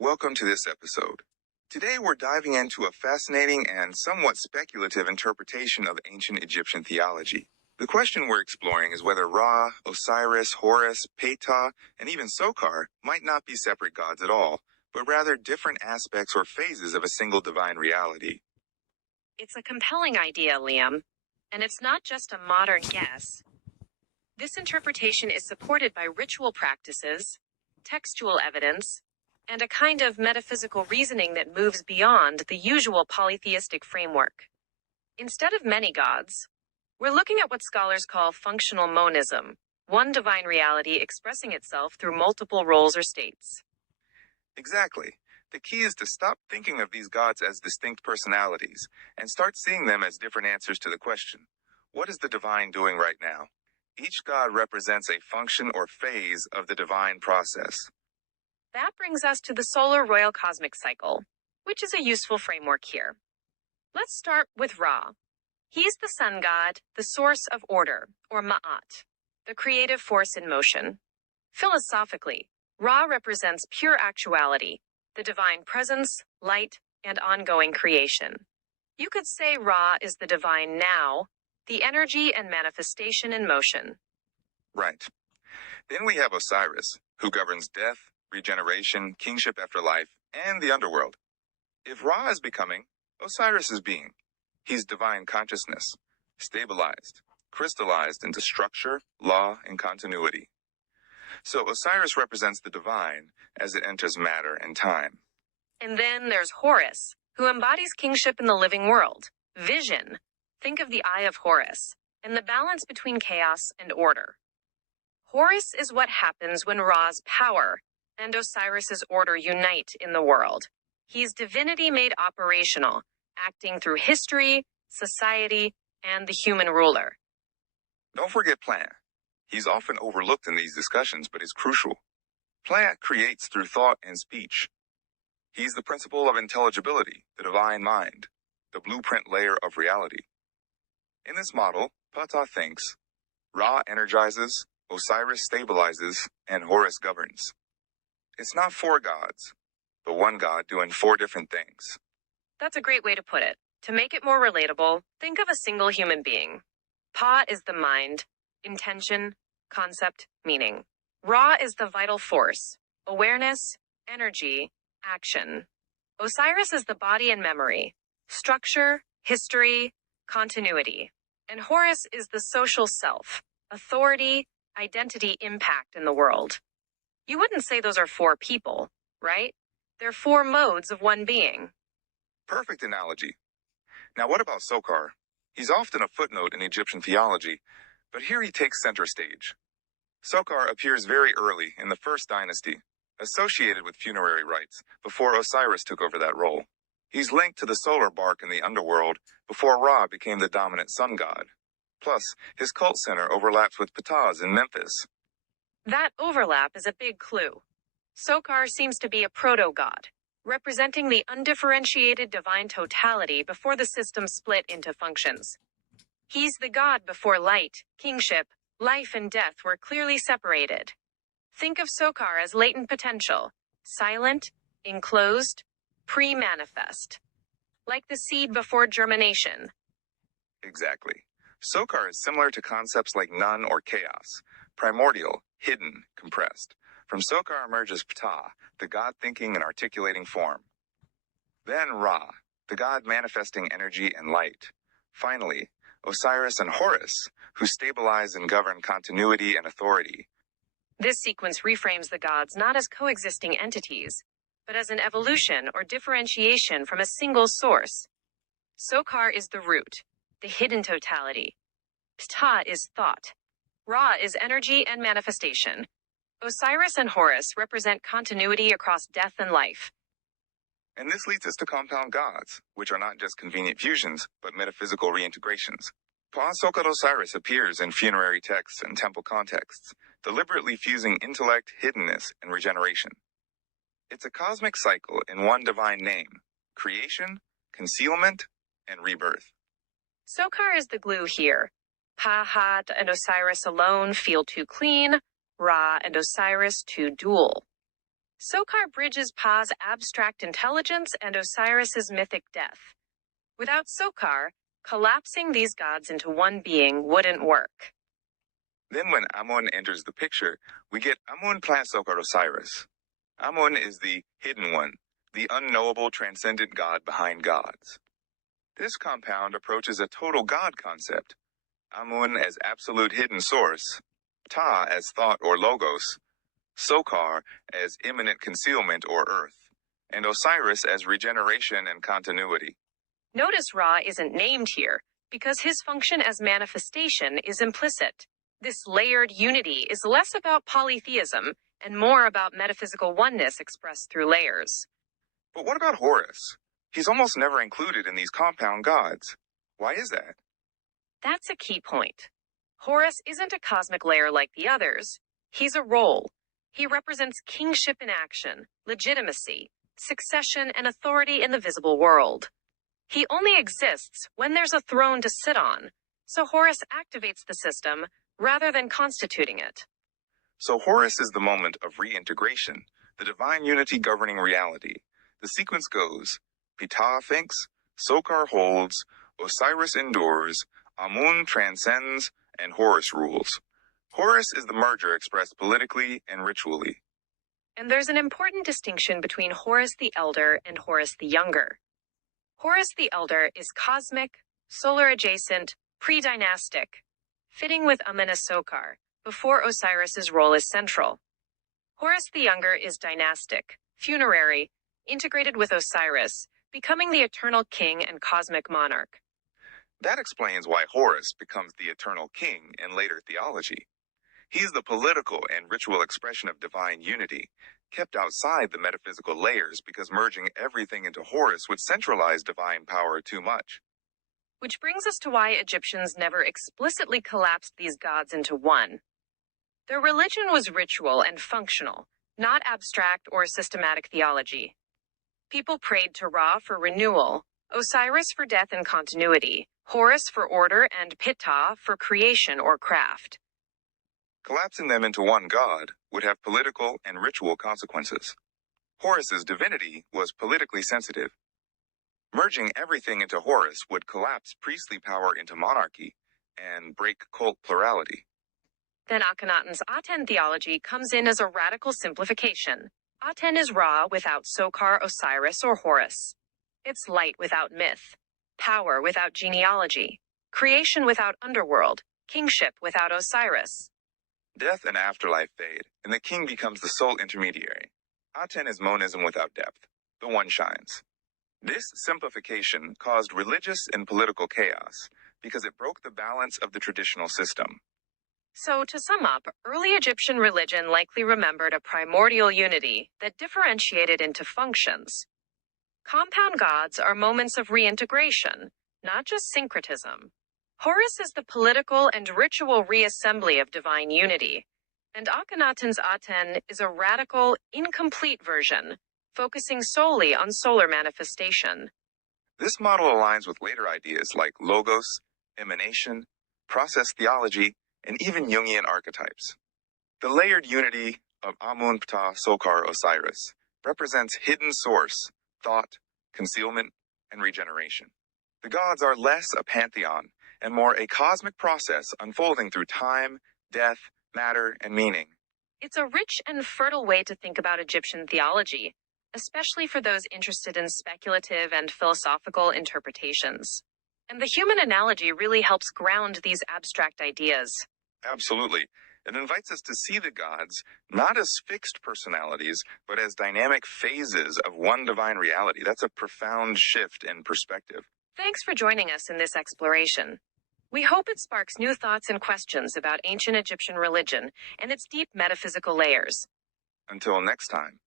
Welcome to this episode. Today we're diving into a fascinating and somewhat speculative interpretation of ancient Egyptian theology. The question we're exploring is whether Ra, Osiris, Horus, Ptah, and even Sokar might not be separate gods at all, but rather different aspects or phases of a single divine reality. It's a compelling idea, Liam, and it's not just a modern guess. This interpretation is supported by ritual practices, textual evidence, and a kind of metaphysical reasoning that moves beyond the usual polytheistic framework. Instead of many gods, we're looking at what scholars call functional monism, one divine reality expressing itself through multiple roles or states. Exactly. The key is to stop thinking of these gods as distinct personalities and start seeing them as different answers to the question, what is the divine doing right now? Each god represents a function or phase of the divine process. That brings us to the solar royal cosmic cycle, which is a useful framework here. Let's start with Ra. He's the sun god, the source of order, or Ma'at, the creative force in motion. Philosophically, Ra represents pure actuality, the divine presence, light, and ongoing creation. You could say Ra is the divine now, the energy and manifestation in motion. Right. Then we have Osiris, who governs death, regeneration, kingship after life, and the underworld. If Ra is becoming, Osiris is being. He's divine consciousness, stabilized, crystallized into structure, law, and continuity. So Osiris represents the divine as it enters matter and time. And then there's Horus, who embodies kingship in the living world, vision. Think of the eye of Horus, and the balance between chaos and order. Horus is what happens when Ra's power and Osiris's order unite in the world. He's divinity made operational, acting through history, society, and the human ruler. Don't forget Plan. He's often overlooked in these discussions, but is crucial. Plan creates through thought and speech. He's the principle of intelligibility, the divine mind, the blueprint layer of reality. In this model, Ptah thinks, Ra energizes, Osiris stabilizes, and Horus governs. It's not four gods, but one god doing four different things. That's a great way to put it. To make it more relatable, think of a single human being. Pa is the mind, intention, concept, meaning. Ra is the vital force, awareness, energy, action. Osiris is the body and memory, structure, history, continuity. And Horus is the social self, authority, identity, impact in the world. You wouldn't say those are four people, right? They're four modes of one being. Perfect analogy. Now what about Sokar? He's often a footnote in Egyptian theology, but here he takes center stage. Sokar appears very early in the first dynasty, associated with funerary rites, before Osiris took over that role. He's linked to the solar bark in the underworld before Ra became the dominant sun god. Plus, his cult center overlaps with Ptah's in Memphis. That overlap is a big clue. Sokar seems to be a proto-god, representing the undifferentiated divine totality before the system split into functions. He's the god before light, kingship, life and death were clearly separated. Think of Sokar as latent potential, silent, enclosed, pre-manifest. Like the seed before germination. Exactly. Sokar is similar to concepts like none or chaos, primordial, hidden, compressed. From Sokar emerges Ptah, the god thinking and articulating form. Then Ra, the god manifesting energy and light. Finally, Osiris and Horus, who stabilize and govern continuity and authority. This sequence reframes the gods not as coexisting entities, but as an evolution or differentiation from a single source. Sokar is the root, the hidden totality. Ptah is thought. Ra is energy and manifestation. Osiris and Horus represent continuity across death and life. And this leads us to compound gods, which are not just convenient fusions, but metaphysical reintegrations. Pa-Sokar Osiris appears in funerary texts and temple contexts, deliberately fusing intellect, hiddenness, and regeneration. It's a cosmic cycle in one divine name: creation, concealment, and rebirth. Sokar is the glue here. Pahat and Osiris alone feel too clean, Ra and Osiris too dual. Sokar bridges Pa's abstract intelligence and Osiris's mythic death. Without Sokar, collapsing these gods into one being wouldn't work. Then when Amun enters the picture, we get Amun plus Sokar Osiris. Amun is the hidden one, the unknowable transcendent god behind gods. This compound approaches a total god concept. Amun as absolute hidden source, Ta as thought or logos, Sokar as immanent concealment or earth, and Osiris as regeneration and continuity. Notice Ra isn't named here, because his function as manifestation is implicit. This layered unity is less about polytheism and more about metaphysical oneness expressed through layers. But what about Horus? He's almost never included in these compound gods. Why is that? That's a key point. Horus isn't a cosmic layer like the others. He's a role. He represents kingship in action, legitimacy, succession, and authority in the visible world. He only exists when there's a throne to sit on, so Horus activates the system rather than constituting it. So Horus is the moment of reintegration, the divine unity governing reality. The sequence goes: Ptah thinks, Sokar holds, Osiris endures, Amun transcends, and Horus rules. Horus is the merger expressed politically and ritually. And there's an important distinction between Horus the Elder and Horus the Younger. Horus the Elder is cosmic, solar-adjacent, pre-dynastic, fitting with Amun as Sokar, before Osiris's role is central. Horus the Younger is dynastic, funerary, integrated with Osiris, becoming the eternal king and cosmic monarch. That explains why Horus becomes the eternal king in later theology. He's the political and ritual expression of divine unity, kept outside the metaphysical layers because merging everything into Horus would centralize divine power too much. Which brings us to why Egyptians never explicitly collapsed these gods into one. Their religion was ritual and functional, not abstract or systematic theology. People prayed to Ra for renewal, Osiris for death and continuity, Horus for order, and Ptah for creation or craft. Collapsing them into one god would have political and ritual consequences. Horus's divinity was politically sensitive. Merging everything into Horus would collapse priestly power into monarchy and break cult plurality. Then Akhenaten's Aten theology comes in as a radical simplification. Aten is Ra without Sokar, Osiris, or Horus. It's light without myth, power without genealogy, creation without underworld, kingship without Osiris. Death and afterlife fade, and the king becomes the sole intermediary. Aten is monism without depth. The one shines. This simplification caused religious and political chaos because it broke the balance of the traditional system. So, to sum up, early Egyptian religion likely remembered a primordial unity that differentiated into functions. Compound gods are moments of reintegration, not just syncretism. Horus is the political and ritual reassembly of divine unity, and Akhenaten's Aten is a radical, incomplete version, focusing solely on solar manifestation. This model aligns with later ideas like logos, emanation, process theology, and even Jungian archetypes. The layered unity of Amun, Ptah, Sokar, Osiris represents hidden source, thought, concealment, and regeneration. The gods are less a pantheon and more a cosmic process unfolding through time, death, matter, and meaning. It's a rich and fertile way to think about Egyptian theology, especially for those interested in speculative and philosophical interpretations. And the human analogy really helps ground these abstract ideas. Absolutely. It invites us to see the gods not as fixed personalities, but as dynamic phases of one divine reality. That's a profound shift in perspective. Thanks for joining us in this exploration. We hope it sparks new thoughts and questions about ancient Egyptian religion and its deep metaphysical layers. Until next time.